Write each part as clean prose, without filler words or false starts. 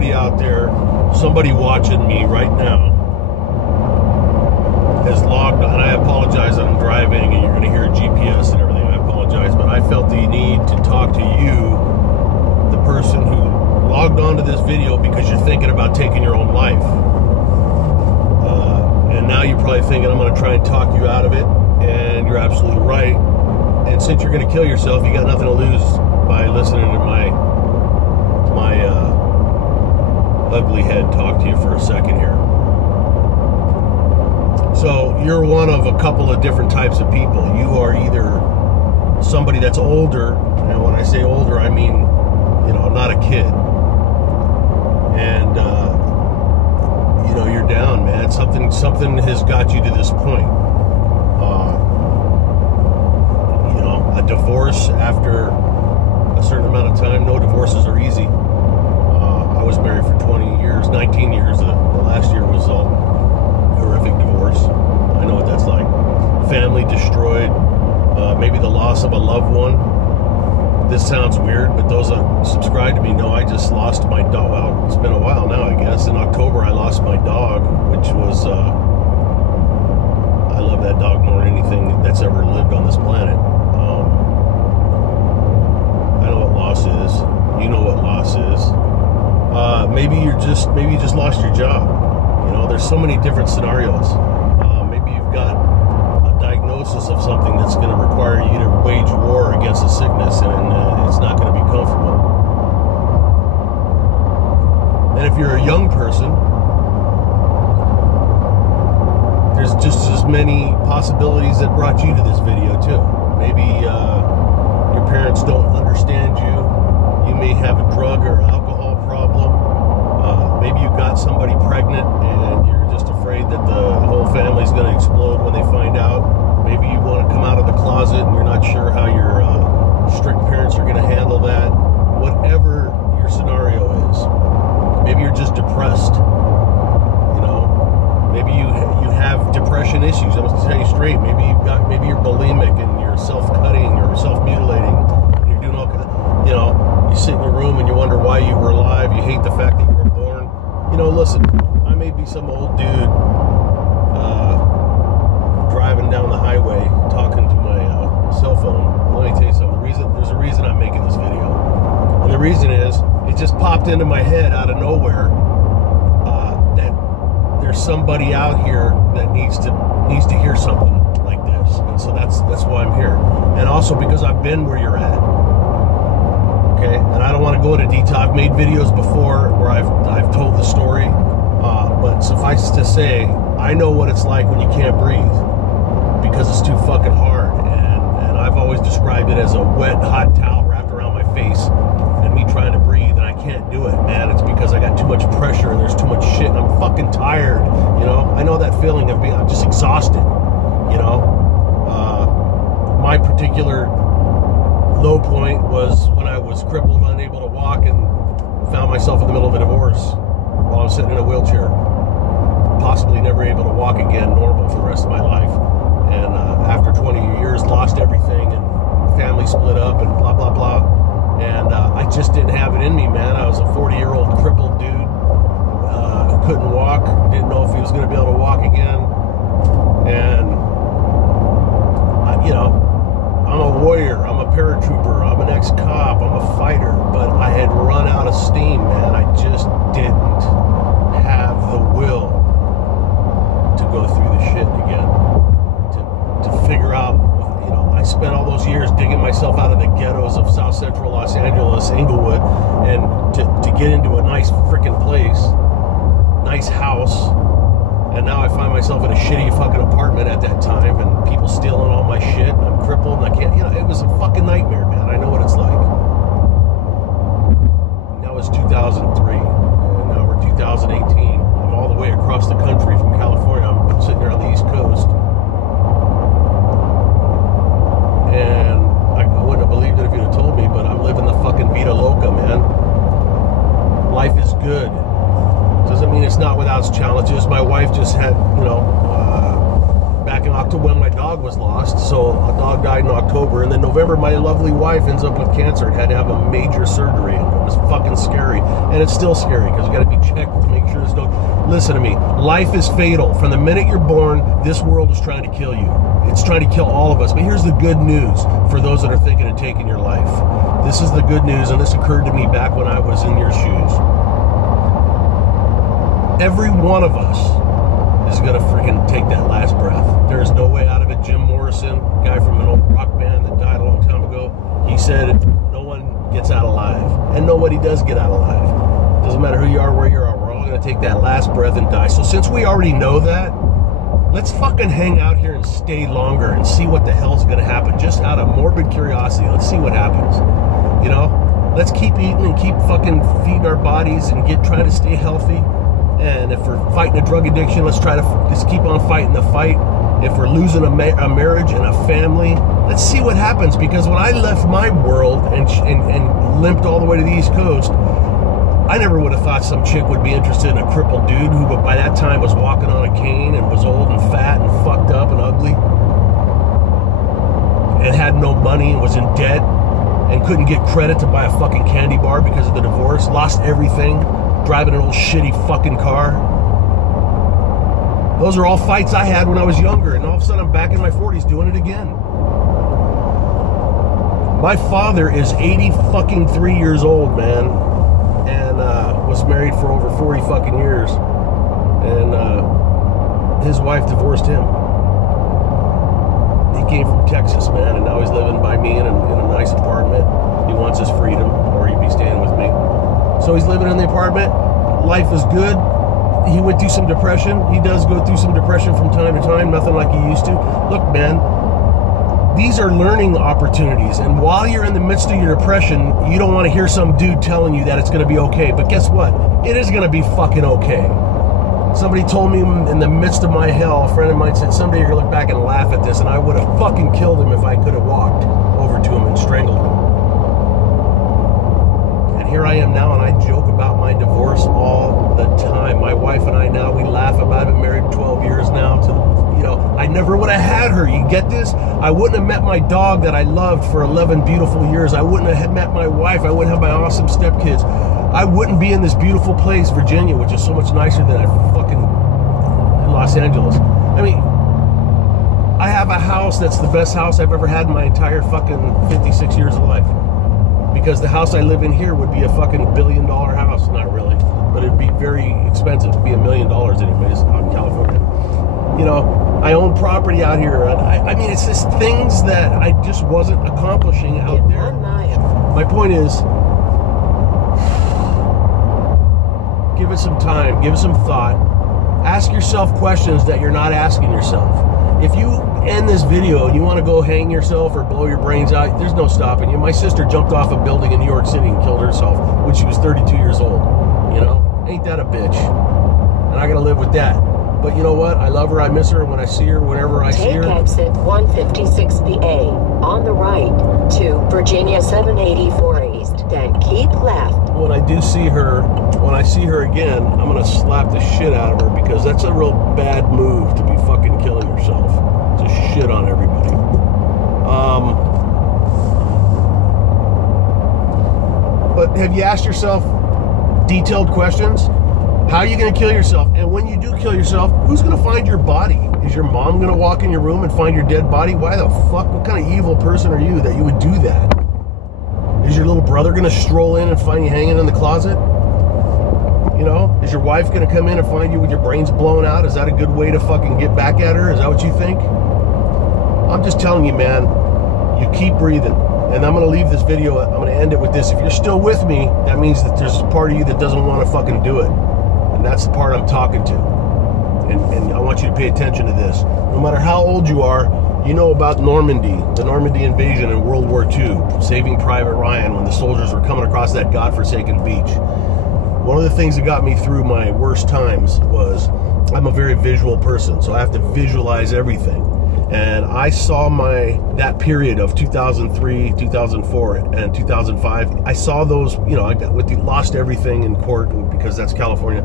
somebody out there, somebody watching me right now has logged on. I apologize that I'm driving and you're going to hear GPS and everything. I apologize, but I felt the need to talk to you, the person who logged onto this video because you're thinking about taking your own life. And now you're probably thinking, I'm going to try and talk you out of it. And you're absolutely right. And since you're going to kill yourself, you got nothing to lose by listening to my ugly head talk to you for a second here. So you're one of a couple of different types of people. You are either somebody that's older, and when I say older, I mean, you know, not a kid. And you know, you're down, man. Something has got you to this point. You know, a divorce after a certain amount of time. No divorces are easy. I was married for 20 years, 19 years. The last year was a horrific divorce. I know what that's like. Family destroyed. Maybe the loss of a loved one. This sounds weird, but those that subscribe to me know I just lost my dog. Well, it's been a while now, I guess. In October, I lost my dog, which was, I love that dog more than anything that's ever lived on this planet. I know what loss is. You know what loss is. Maybe you just lost your job. You know, there's so many different scenarios. Maybe you've got a diagnosis of something that's going to require you to wage war against a sickness, and it's not going to be comfortable. And if you're a young person, there's just as many possibilities that brought you to this video too. Maybe your parents don't understand you. You may have a drug or alcohol problem. Maybe you got somebody pregnant and you're just afraid that the whole family's going to explode when they find out. Maybe you want to come out of the closet and you're not sure how your strict parents are going to handle that. Whatever your scenario is. Maybe you're just depressed. You know, maybe you have depression issues. I'm going to tell you straight. Maybe you're bulimic and you're self-cutting or self-mutilating. And you're doing all kind of, you know, you sit in your room and you wonder why you were alive. You hate the fact that you were born. You know, listen, I may be some old dude driving down the highway talking to my cell phone. Let me tell you something. There's a reason I'm making this video. And the reason is, it just popped into my head out of nowhere that there's somebody out here that needs to hear something like this. And so that's why I'm here. And also because I've been where you're at. Okay, and I don't want to go into detail. I've made videos before where I've told the story, but suffice to say, I know what it's like when you can't breathe because it's too fucking hard. And I've always described it as a wet, hot towel wrapped around my face and me trying to breathe, and I can't do it, man. It's because I got too much pressure and there's too much shit, and I'm fucking tired. You know, I know that feeling of I'm just exhausted. You know, my particular low point was when I was crippled, unable to walk, and found myself in the middle of a divorce while I was sitting in a wheelchair, possibly never able to walk again normal for the rest of my life. And after 20 years, lost everything, and family split up, and blah, blah, blah. And I just didn't have it in me, man. I was a 40-year-old crippled dude who couldn't walk, didn't know if he was going to be able to walk again. And, you know, I'm a warrior, I'm a paratrooper, I'm an ex-cop, I'm a fighter, but I had run out of steam, man. I just didn't have the will to go through the shit again, to figure out, you know, I spent all those years digging myself out of the ghettos of South Central Los Angeles, Inglewood, and to get into a nice freaking place, nice house. And now I find myself in a shitty fucking apartment at that time, and people stealing all my shit, and I'm crippled, and I can't, you know, it was a fucking nightmare, man. I know what it's like. And that was 2003, and now we're 2018. I'm all the way across the country from California. I'm sitting here on the East Coast. And I wouldn't have believed it if you'd have told me, but I'm living the fucking Vida Loca, man. Life is good. Doesn't mean it's not without its challenges. My wife just had, you know, back in October when my dog was lost. So a dog died in October, and then November my lovely wife ends up with cancer and had to have a major surgery. It was fucking scary, and it's still scary because we got to be checked to make sure there's no. Listen to me, life is fatal. From the minute you're born, this world is trying to kill you. It's trying to kill all of us. But here's the good news for those that are thinking of taking your life. This is the good news, and this occurred to me back when I was in your shoes. Every one of us is going to freaking take that last breath. There is no way out of it. Jim Morrison, guy from an old rock band that died a long time ago, he said no one gets out alive. And nobody does get out alive. Doesn't matter who you are, where you are, we're all going to take that last breath and die. So since we already know that, let's fucking hang out here and stay longer and see what the hell's going to happen. Just out of morbid curiosity, let's see what happens. You know? Let's keep eating and keep fucking feeding our bodies and try to stay healthy. And if we're fighting a drug addiction, let's try to just keep on fighting the fight. If we're losing a marriage and a family, let's see what happens. Because when I left my world and limped all the way to the East Coast, I never would have thought some chick would be interested in a crippled dude who by that time was walking on a cane and was old and fat and fucked up and ugly and had no money and was in debt and couldn't get credit to buy a fucking candy bar because of the divorce, lost everything, driving an old shitty fucking car. Those are all fights I had when I was younger, and all of a sudden I'm back in my 40s doing it again. My father is 83 years old, man, and was married for over 40 fucking years, and his wife divorced him. He came from Texas, man, and now he's living by me in a nice apartment. He wants his freedom, or he'd be staying with me. So he's living in the apartment. Life is good. He went through some depression. He does go through some depression from time to time. Nothing like he used to. Look, man, these are learning opportunities. And while you're in the midst of your depression, you don't want to hear some dude telling you that it's going to be okay. But guess what? It is going to be fucking okay. Somebody told me in the midst of my hell, a friend of mine said, someday you're going to look back and laugh at this. And I would have fucking killed him if I could have walked over to him and strangled him. Here I am now, and I joke about my divorce all the time. My wife and I now, we laugh about it. I've been married 12 years now. I never would have had her. You get this? I wouldn't have met my dog that I loved for 11 beautiful years. I wouldn't have met my wife. I wouldn't have my awesome stepkids. I wouldn't be in this beautiful place, Virginia, which is so much nicer than fucking Los Angeles. I mean, I have a house that's the best house I've ever had in my entire fucking 56 years of life. Because the house I live in here would be a fucking $1 billion house. Not really, but it'd be very expensive. It'd be $1 million anyways out in California. You know, I own property out here. I mean, it's just things that I just wasn't accomplishing out there. My point is, give it some time, give it some thought. Ask yourself questions that you're not asking yourself. If you end this video and you want to go hang yourself or blow your brains out, there's no stopping you. My sister jumped off a building in New York City and killed herself when she was 32 years old. You know, ain't that a bitch? And I gotta live with that. But you know what? I love her, I miss her, and when I see her, whenever I see her. Take exit 156BA on the right to Virginia 784 East, then keep left. When I do see her, when I see her again, I'm gonna slap the shit out of her because that's a real bad move to be fucking killing yourself. To shit on everybody. But have you asked yourself detailed questions? How are you going to kill yourself? And when you do kill yourself, who's going to find your body? Is your mom going to walk in your room and find your dead body? Why the fuck? What kind of evil person are you that you would do that? Is your little brother going to stroll in and find you hanging in the closet? You know? Is your wife going to come in and find you with your brains blown out? Is that a good way to fucking get back at her? Is that what you think? I'm just telling you, man, you keep breathing. And I'm going to leave this video, I'm going to end it with this. If you're still with me, that means that there's a part of you that doesn't want to fucking do it. And that's the part I'm talking to. And I want you to pay attention to this. No matter how old you are, you know about Normandy, the Normandy invasion in World War II, Saving Private Ryan, when the soldiers were coming across that godforsaken beach. One of the things that got me through my worst times was I'm a very visual person, so I have to visualize everything. And I saw that period of 2003, 2004, and 2005. I saw those, you know, lost everything in court because that's California.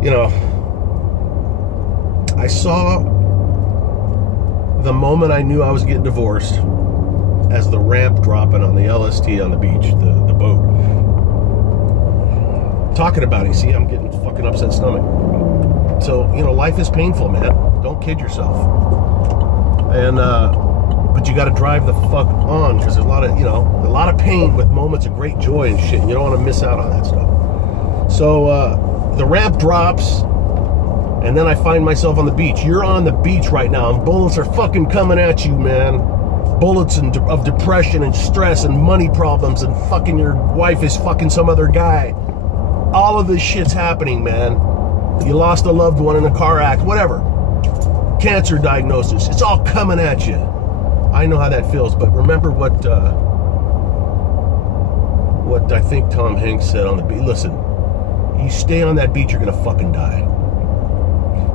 You know, I saw the moment I knew I was getting divorced, as the ramp dropping on the LST on the beach, the boat. Talking about it, see, I'm getting fucking upset stomach. So, you know, life is painful, man. Don't kid yourself. And, but you got to drive the fuck on, because there's a lot of, you know, a lot of pain with moments of great joy and shit. And you don't want to miss out on that stuff. So, the ramp drops, and then I find myself on the beach. You're on the beach right now, and bullets are fucking coming at you, man. Bullets of depression and stress and money problems, and fucking your wife is fucking some other guy. All of this shit's happening, man. You lost a loved one in a car accident, whatever. Cancer diagnosis. It's all coming at you. I know how that feels, but remember what I think Tom Hanks said on the beach. Listen, you stay on that beach, you're gonna fucking die.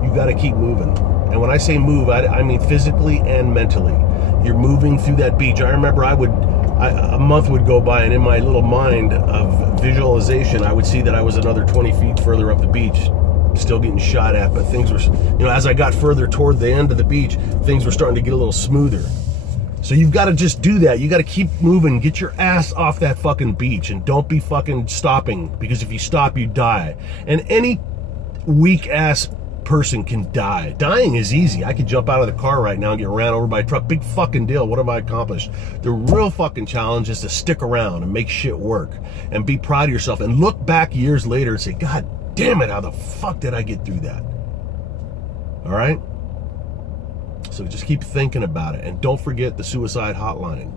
You gotta keep moving. And when I say move, I mean physically and mentally. You're moving through that beach. I remember a month would go by, and in my little mind of visualization, I would see that I was another 20 feet further up the beach, still getting shot at, but things were, you know, as I got further toward the end of the beach, things were starting to get a little smoother. So you've got to just do that. You got to keep moving. Get your ass off that fucking beach, and don't be fucking stopping, because if you stop, you die. And any weak ass person can die. Dying is easy. I could jump out of the car right now and get ran over by a truck. Big fucking deal. What have I accomplished? The real fucking challenge is to stick around and make shit work and be proud of yourself and look back years later and say, God damn it, how the fuck did I get through that? All right? So just keep thinking about it, and don't forget the suicide hotline.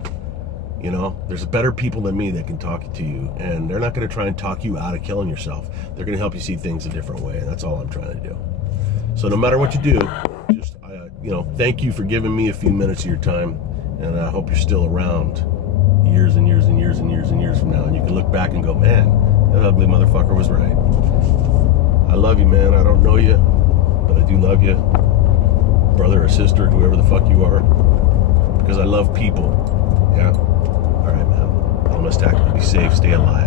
You know, there's better people than me that can talk to you, and they're not going to try and talk you out of killing yourself. They're going to help you see things a different way, and that's all I'm trying to do. So no matter what you do, just, you know, thank you for giving me a few minutes of your time, and I hope you're still around years and years and years and years and years from now, and you can look back and go, man, that ugly motherfucker was right. I love you, man. I don't know you, but I do love you. Brother or sister, whoever the fuck you are, because I love people. Yeah? All right, man. Almost be safe, stay alive.